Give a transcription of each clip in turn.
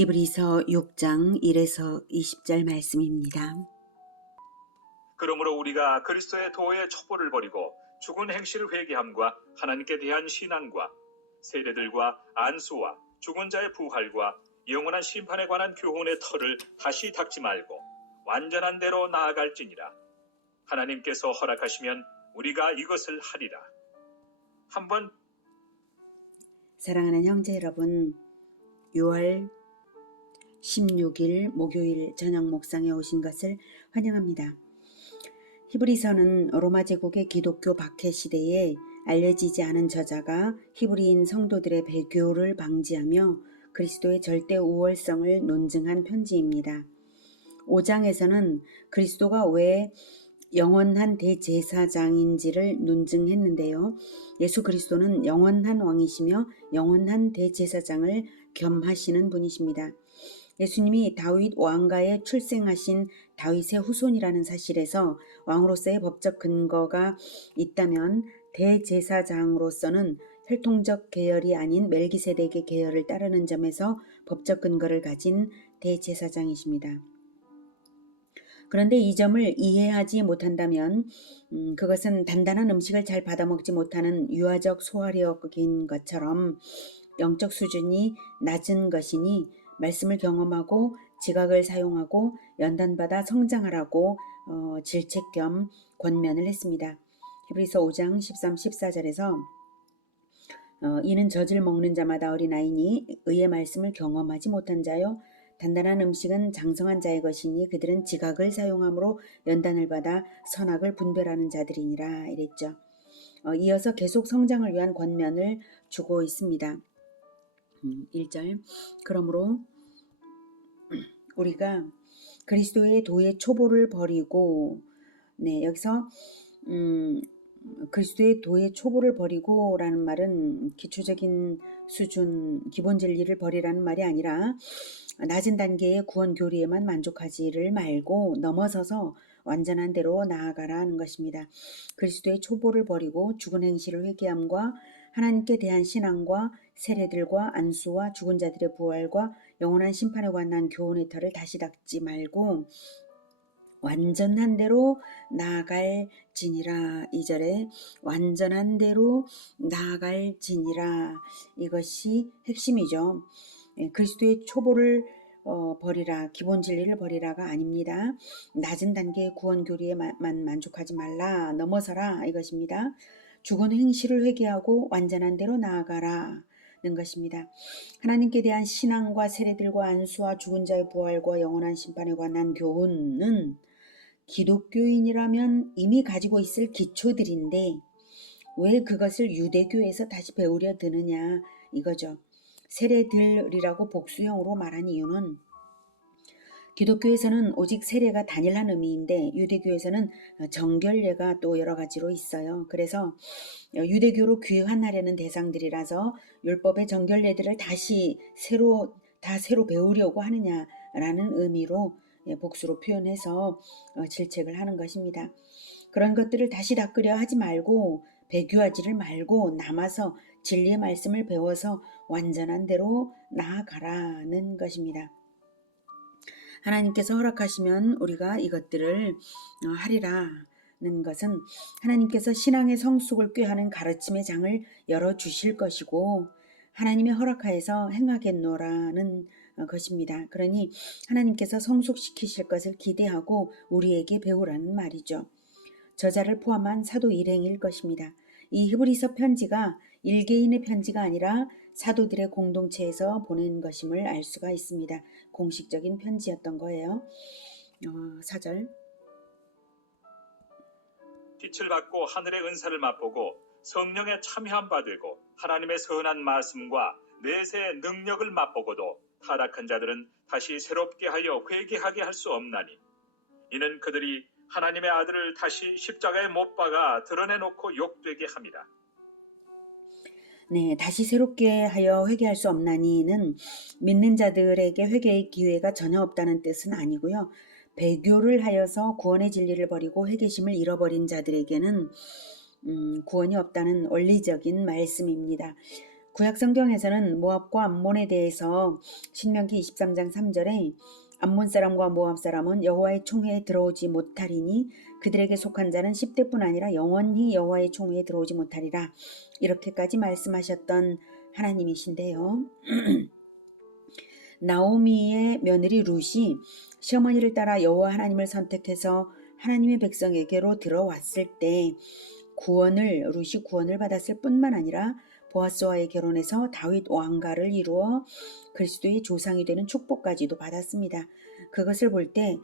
히브리서 6장 1에서 20절 말씀입니다. 그러므로 우리가 그리스도의 도의 첩보를 버리고 죽은 행실을 회개함과 하나님께 대한 신앙과 세례들과 안수와 죽은 자의 부활과 영원한 심판에 관한 교훈의 터를 다시 닦지 말고 완전한 대로 나아갈지니라. 하나님께서 허락하시면 우리가 이것을 하리라. 한번 사랑하는 형제 여러분, 6월 16일 목요일 저녁 목상에 오신 것을 환영합니다. 히브리서는 로마 제국의 기독교 박해 시대에 알려지지 않은 저자가 히브리인 성도들의 배교를 방지하며 그리스도의 절대 우월성을 논증한 편지입니다. 5장에서는 그리스도가 왜 영원한 대제사장인지를 논증했는데요. 예수 그리스도는 영원한 왕이시며 영원한 대제사장을 겸하시는 분이십니다. 예수님이 다윗 왕가에 출생하신 다윗의 후손이라는 사실에서 왕으로서의 법적 근거가 있다면 대제사장으로서는 혈통적 계열이 아닌 멜기세덱의 계열을 따르는 점에서 법적 근거를 가진 대제사장이십니다. 그런데 이 점을 이해하지 못한다면 그것은 단단한 음식을 잘 받아먹지 못하는 유아적 소화력인 것처럼 영적 수준이 낮은 것이니 말씀을 경험하고 지각을 사용하고 연단받아 성장하라고 질책 겸 권면을 했습니다. 히브리서 5장 13, 14절에서 이는 젖을 먹는 자마다 어린아이니 의의 말씀을 경험하지 못한 자요 단단한 음식은 장성한 자의 것이니 그들은 지각을 사용함으로 연단을 받아 선악을 분별하는 자들이니라 이랬죠. 이어서 계속 성장을 위한 권면을 주고 있습니다. 1절 그러므로 우리가 그리스도의 도의 초보를 버리고 여기서 그리스도의 도의 초보를 버리고 라는 말은 기초적인 수준 기본 진리를 버리라는 말이 아니라 낮은 단계의 구원 교리에만 만족하지를 말고 넘어서서 완전한 대로 나아가라는 것입니다. 그리스도의 초보를 버리고 죽은 행실을 회개함과 하나님께 대한 신앙과 세례들과 안수와 죽은 자들의 부활과 영원한 심판에 관한 교훈의 터를 다시 닦지 말고 완전한 대로 나아갈지니라. 2절에 완전한 대로 나아갈지니라. 이것이 핵심이죠. 그리스도의 초보를 버리라, 기본 진리를 버리라가 아닙니다. 낮은 단계의 구원 교리에만 만족하지 말라, 넘어서라 이것입니다. 죽은 행실을 회개하고 완전한 대로 나아가라 는 것입니다. 하나님께 대한 신앙과 세례들과 안수와 죽은 자의 부활과 영원한 심판에 관한 교훈은 기독교인이라면 이미 가지고 있을 기초들인데 왜 그것을 유대교에서 다시 배우려 드느냐 이거죠. 세례들이라고 복수형으로 말한 이유는 기독교에서는 오직 세례가 단일한 의미인데 유대교에서는 정결례가 또 여러 가지로 있어요. 그래서 유대교로 귀환하려는 대상들이라서 율법의 정결례들을 다시 새로 배우려고 하느냐라는 의미로 복수로 표현해서 질책을 하는 것입니다. 그런 것들을 다시 닦으려 하지 말고 배교하지를 말고 남아서 진리의 말씀을 배워서 완전한 대로 나아가라는 것입니다. 하나님께서 허락하시면 우리가 이것들을 하리라는 것은 하나님께서 신앙의 성숙을 꾀하는 가르침의 장을 열어주실 것이고 하나님의 허락하여서 행하겠노라는 것입니다. 그러니 하나님께서 성숙시키실 것을 기대하고 우리에게 배우라는 말이죠. 저자를 포함한 사도 일행일 것입니다. 이 히브리서 편지가 일개인의 편지가 아니라 사도들의 공동체에서 보낸 것임을 알 수가 있습니다. 공식적인 편지였던 거예요. 4절 빛을 받고 하늘의 은사를 맛보고 성령에 참여한 바 되고 하나님의 선한 말씀과 내세의 능력을 맛보고도 타락한 자들은 다시 새롭게 하여 회개하게 할 수 없나니 이는 그들이 하나님의 아들을 다시 십자가에 못 박아 드러내놓고 욕되게 함이라. 다시 새롭게 하여 회개할 수 없나니는 믿는 자들에게 회개의 기회가 전혀 없다는 뜻은 아니고요. 배교를 하여서 구원의 진리를 버리고 회개심을 잃어버린 자들에게는 구원이 없다는 원리적인 말씀입니다. 구약 성경에서는 모압과 암몬에 대해서 신명기 23장 3절에 암몬 사람과 모압 사람은 여호와의 총회에 들어오지 못하리니 그들에게 속한 자는 10대뿐 아니라 영원히 여호와의 총회에 들어오지 못하리라. 이렇게까지 말씀하셨던 하나님이신데요. 나오미의 며느리 룻이 시어머니를 따라 여호와 하나님을 선택해서 하나님의 백성에게로 들어왔을 때 룻이 구원을 받았을 뿐만 아니라 보아스와의 결혼해서 다윗 왕가를 이루어 그리스도의 조상이 되는 축복까지도 받았습니다. 그것을 볼 때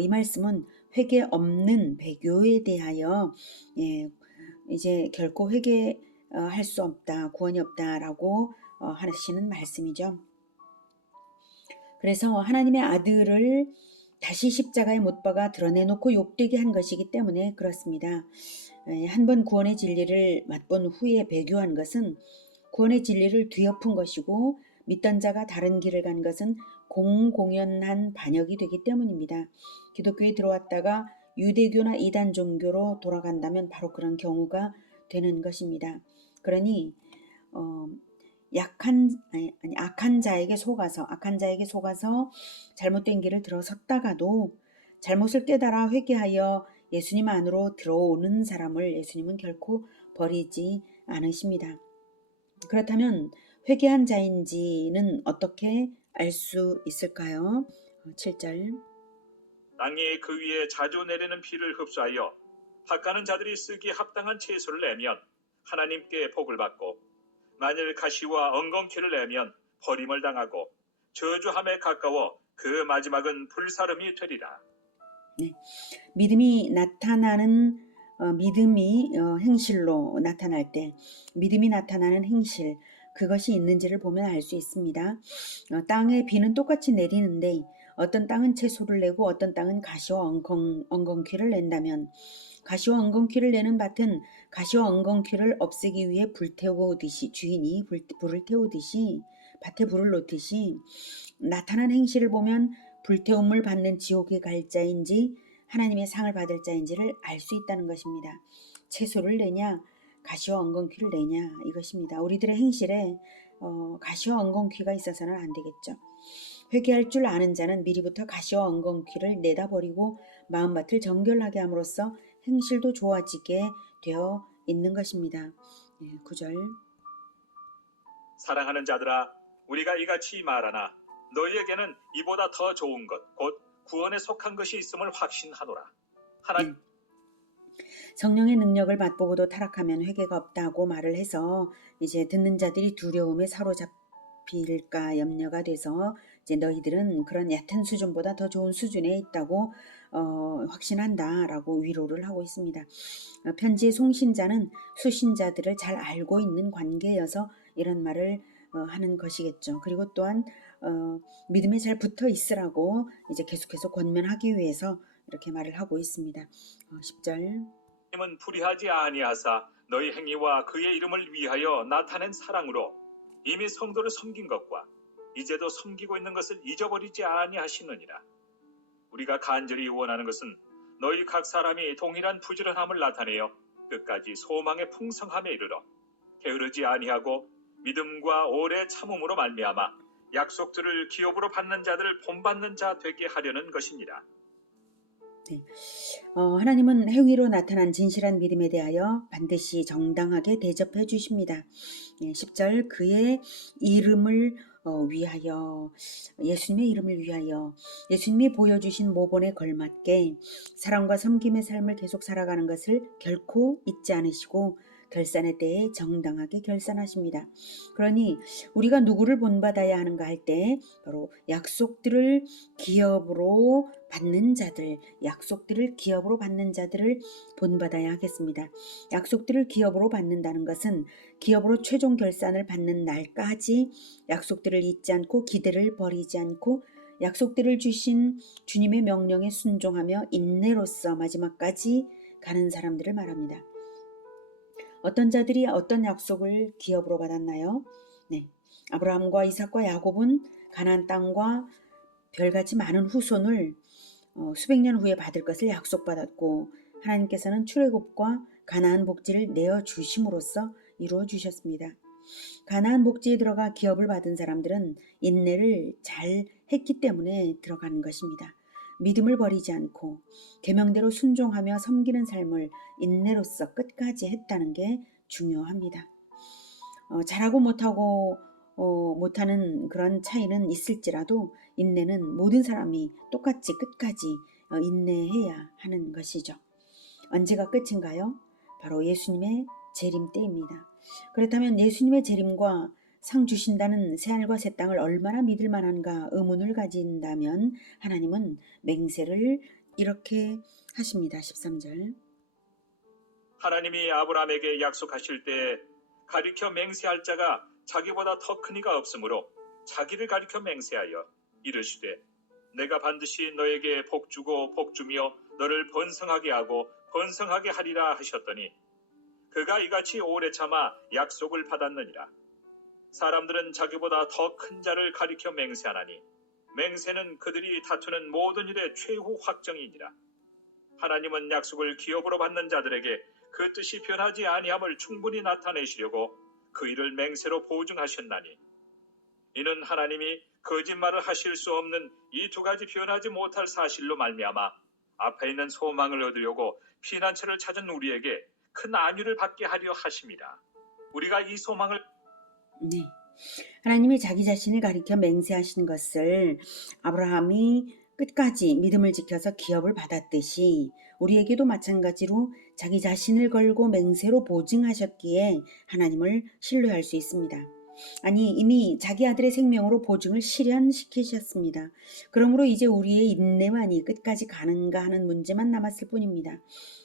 이 말씀은 회개 없는 배교에 대하여 이제 결코 회개할 수 없다, 구원이 없다라고 하시는 말씀이죠. 그래서 하나님의 아들을 다시 십자가에 못 박아 드러내놓고 욕되게 한 것이기 때문에 그렇습니다. 한 번 구원의 진리를 맛본 후에 배교한 것은 구원의 진리를 뒤엎은 것이고 믿던 자가 다른 길을 간 것은 공공연한 반역이 되기 때문입니다. 기독교에 들어왔다가 유대교나 이단 종교로 돌아간다면 바로 그런 경우가 되는 것입니다. 그러니 악한 자에게 속아서 잘못된 길을 들어섰다가도 잘못을 깨달아 회개하여 예수님 안으로 들어오는 사람을 예수님은 결코 버리지 않으십니다. 그렇다면 회개한 자인지는 어떻게 알 수 있을까요? 7절. 땅이 그 위에 자주 내리는 비를 흡수하여 밭가는 자들이 쓰기에 합당한 채소를 내면 하나님께 복을 받고 만일 가시와 엉겅퀴를 내면 버림을 당하고 저주함에 가까워 그 마지막은 불사름이 되리라. 네. 믿음이 행실로 나타날 때 믿음이 나타나는 행실 그것이 있는지를 보면 알 수 있습니다. 땅에 비는 똑같이 내리는데 어떤 땅은 채소를 내고 어떤 땅은 가시와 엉겅퀴를 낸다면 가시와 엉겅퀴를 내는 밭은 가시와 엉겅퀴를 없애기 위해 주인이 불을 태우듯이 밭에 불을 놓듯이 나타난 행실을 보면 불태움을 받는 지옥에 갈 자인지 하나님의 상을 받을 자인지를 알 수 있다는 것입니다. 채소를 내냐 가시와 엉겅퀴를 내냐 이것입니다. 우리들의 행실에 가시와 엉겅퀴가 있어서는 안 되겠죠. 회개할 줄 아는 자는 미리부터 가시와 엉겅퀴를 내다버리고 마음밭을 정결하게 함으로써 행실도 좋아지게 되어 있는 것입니다. 9절. 사랑하는 자들아, 우리가 이같이 말하나 너희에게는 이보다 더 좋은 것, 곧 구원에 속한 것이 있음을 확신하노라. 성령의 능력을 맛보고도 타락하면 회개가 없다고 말을 해서 이제 듣는 자들이 두려움에 사로잡힐까 염려가 돼서 이제 너희들은 그런 얕은 수준보다 더 좋은 수준에 있다고 확신한다라고 위로를 하고 있습니다. 편지의 송신자는 수신자들을 잘 알고 있는 관계여서 이런 말을 하는 것이겠죠. 그리고 또한 믿음에 잘 붙어 있으라고 이제 계속해서 권면하기 위해서 이렇게 말을 하고 있습니다. 10절. 하나님은 불의하지 아니하사 너희 행위와 그의 이름을 위하여 나타낸 사랑으로 이미 성도를 섬긴 것과 이제도 섬기고 있는 것을 잊어버리지 아니하시느니라. 우리가 간절히 원하는 것은 너희 각 사람이 동일한 부지런함을 나타내어 끝까지 소망의 풍성함에 이르러 게으르지 아니하고 믿음과 오래 참음으로 말미암아 약속들을 기업으로 받는 자들을 본받는 자 되게 하려는 것이니라. 네. 하나님은 행위로 나타난 진실한 믿음에 대하여 반드시 정당하게 대접해 주십니다. 10절 그의 이름을 위하여 예수님의 이름을 위하여 예수님이 보여주신 모본에 걸맞게 사랑과 섬김의 삶을 계속 살아가는 것을 결코 잊지 않으시고 결산의 때에 정당하게 결산하십니다. 그러니 우리가 누구를 본받아야 하는가 할 때 바로 약속들을 기업으로 받는 자들을 본받아야 하겠습니다. 약속들을 기업으로 받는다는 것은 기업으로 최종 결산을 받는 날까지 약속들을 잊지 않고 기대를 버리지 않고 약속들을 주신 주님의 명령에 순종하며 인내로서 마지막까지 가는 사람들을 말합니다. 어떤 자들이 어떤 약속을 기업으로 받았나요? 네, 아브라함과 이삭과 야곱은 가나안 땅과 별같이 많은 후손을 수백 년 후에 받을 것을 약속받았고 하나님께서는 출애굽과 가나안 복지를 내어 주심으로써 이루어 주셨습니다. 가나안 복지에 들어가 기업을 받은 사람들은 인내를 잘 했기 때문에 들어가는 것입니다. 믿음을 버리지 않고 계명대로 순종하며 섬기는 삶을 인내로서 끝까지 했다는 게 중요합니다. 잘하고 못하는 그런 차이는 있을지라도 인내는 모든 사람이 똑같이 끝까지 인내해야 하는 것이죠. 언제가 끝인가요? 바로 예수님의 재림 때입니다. 그렇다면 예수님의 재림과 상 주신다는 새하늘과 새 땅을 얼마나 믿을 만한가 의문을 가진다면 하나님은 맹세를 이렇게 하십니다. 13절. 하나님이 아브라함에게 약속하실 때 가리켜 맹세할 자가 자기보다 더 큰 이가 없으므로 자기를 가리켜 맹세하여 이르시되 내가 반드시 너에게 복주고 복주며 너를 번성하게 하고 번성하게 하리라 하셨더니 그가 이같이 오래 참아 약속을 받았느니라. 사람들은 자기보다 더 큰 자를 가리켜 맹세하나니 맹세는 그들이 다투는 모든 일의 최후 확정이니라. 하나님은 약속을 기업으로 받는 자들에게 그 뜻이 변하지 아니함을 충분히 나타내시려고 그 일을 맹세로 보증하셨나니 이는 하나님이 거짓말을 하실 수 없는 이 두 가지 변하지 못할 사실로 말미암아 앞에 있는 소망을 얻으려고 피난처를 찾은 우리에게 큰 안위를 받게 하려 하심이라. 우리가 이 소망을 네. 하나님이 자기 자신을 가리켜 맹세하신 것을 아브라함이 끝까지 믿음을 지켜서 기업을 받았듯이 우리에게도 마찬가지로 자기 자신을 걸고 맹세로 보증하셨기에 하나님을 신뢰할 수 있습니다. 아니 이미 자기 아들의 생명으로 보증을 실현시키셨습니다. 그러므로 이제 우리의 인내만이 끝까지 가는가 하는 문제만 남았을 뿐입니다.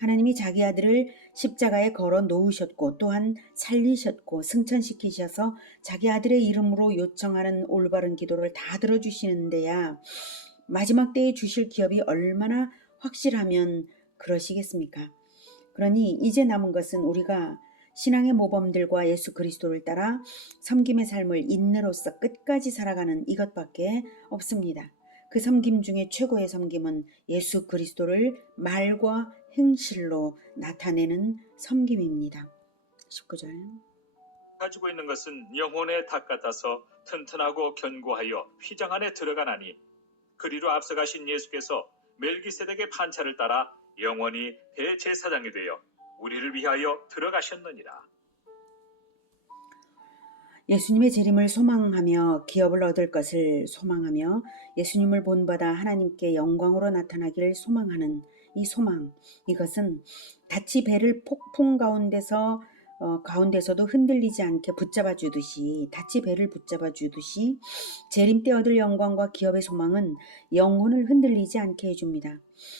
하나님이 자기 아들을 십자가에 걸어 놓으셨고 또한 살리셨고 승천시키셔서 자기 아들의 이름으로 요청하는 올바른 기도를 다 들어주시는데야 마지막 때에 주실 기업이 얼마나 확실하면 그러시겠습니까? 그러니 이제 남은 것은 우리가 신앙의 모범들과 예수 그리스도를 따라 섬김의 삶을 인내로서 끝까지 살아가는 이것밖에 없습니다. 그 섬김 중에 최고의 섬김은 예수 그리스도를 말과 행실로 나타내는 섬김입니다. 19절. 가지고 있는 것은 영혼의 닭 같아서 튼튼하고 견고하여 휘장 안에 들어가나니 그리로 앞서가신 예수께서 멜기세덱의 판차를 따라 영원히 대제사장이 되어 우리를 위하여 들어가셨느니라. 예수님의 재림을 소망하며 기업을 얻을 것을 소망하며 예수님을 본받아 하나님께 영광으로 나타나기를 소망하는 이 소망, 이것은 닻이 배를 폭풍 가운데서도 흔들리지 않게 붙잡아 주듯이 닻이 배를 붙잡아 주듯이 재림 때 얻을 영광과 기업의 소망은 영혼을 흔들리지 않게 해줍니다.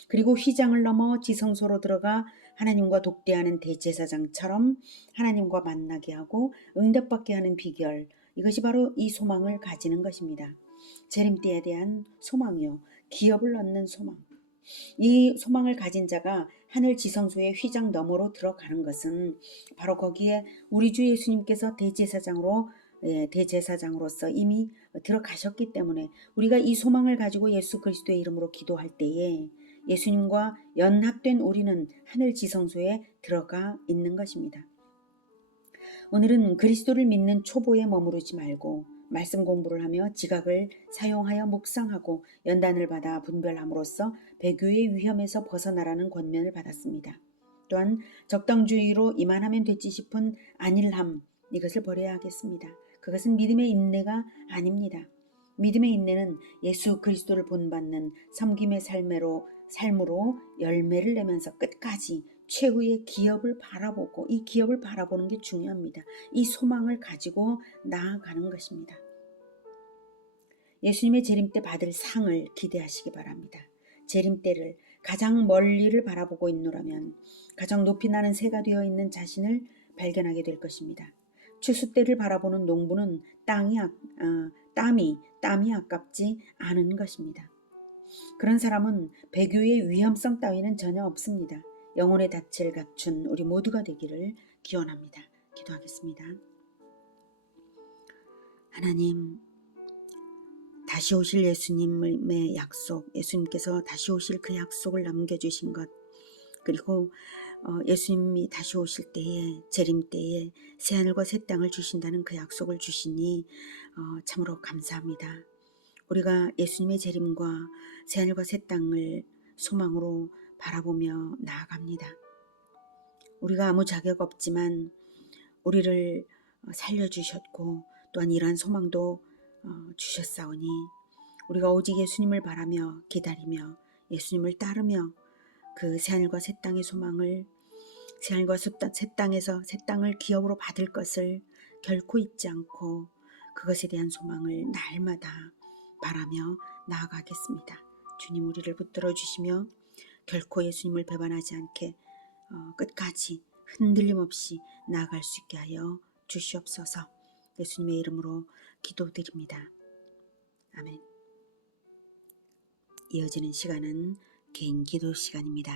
그리고 휘장을 넘어 지성소로 들어가 하나님과 독대하는 대제사장처럼 하나님과 만나게 하고 응답받게 하는 비결, 이것이 바로 이 소망을 가지는 것입니다. 재림때에 대한 소망이요, 기업을 얻는 소망. 이 소망을 가진 자가 하늘 지성소의 휘장 너머로 들어가는 것은 바로 거기에 우리 주 예수님께서 대제사장으로서 이미 들어가셨기 때문에 우리가 이 소망을 가지고 예수 그리스도의 이름으로 기도할 때에 예수님과 연합된 우리는 하늘 지성소에 들어가 있는 것입니다. 오늘은 그리스도를 믿는 초보에 머무르지 말고 말씀 공부를 하며 지각을 사용하여 묵상하고 연단을 받아 분별함으로써 배교의 위험에서 벗어나라는 권면을 받았습니다. 또한 적당주의로 이만하면 됐지 싶은 안일함, 이것을 버려야 하겠습니다. 그것은 믿음의 인내가 아닙니다. 믿음의 인내는 예수 그리스도를 본받는 섬김의 삶으로 열매를 내면서 끝까지 최후의 기업을 바라보고 이 기업을 바라보는 게 중요합니다. 이 소망을 가지고 나아가는 것입니다. 예수님의 재림 때 받을 상을 기대하시기 바랍니다. 재림 때를 가장 멀리를 바라보고 있노라면 가장 높이 나는 새가 되어 있는 자신을 발견하게 될 것입니다. 추수 때를 바라보는 농부는 땀이 아깝지 않은 것입니다. 그런 사람은 배교의 위험성 따위는 전혀 없습니다. 영혼의 닻을 갖춘 우리 모두가 되기를 기원합니다. 기도하겠습니다. 하나님, 다시 오실 예수님의 약속, 예수님께서 다시 오실 그 약속을 남겨주신 것, 그리고 예수님이 다시 오실 때에 재림 때에 새하늘과 새 땅을 주신다는 그 약속을 주시니 참으로 감사합니다. 우리가 예수님의 재림과 새하늘과 새 땅을 소망으로 바라보며 나아갑니다. 우리가 아무 자격 없지만 우리를 살려주셨고 또한 이러한 소망도 주셨사오니 우리가 오직 예수님을 바라며 기다리며 예수님을 따르며 그 새하늘과 새 땅의 소망을 새하늘과 새 땅에서 새 땅을 기업으로 받을 것을 결코 잊지 않고 그것에 대한 소망을 날마다 바라며 나아가겠습니다. 주님 우리를 붙들어 주시며 결코 예수님을 배반하지 않게 끝까지 흔들림 없이 나아갈 수 있게 하여 주시옵소서. 예수님의 이름으로 기도드립니다. 아멘. 이어지는 시간은 개인 기도 시간입니다.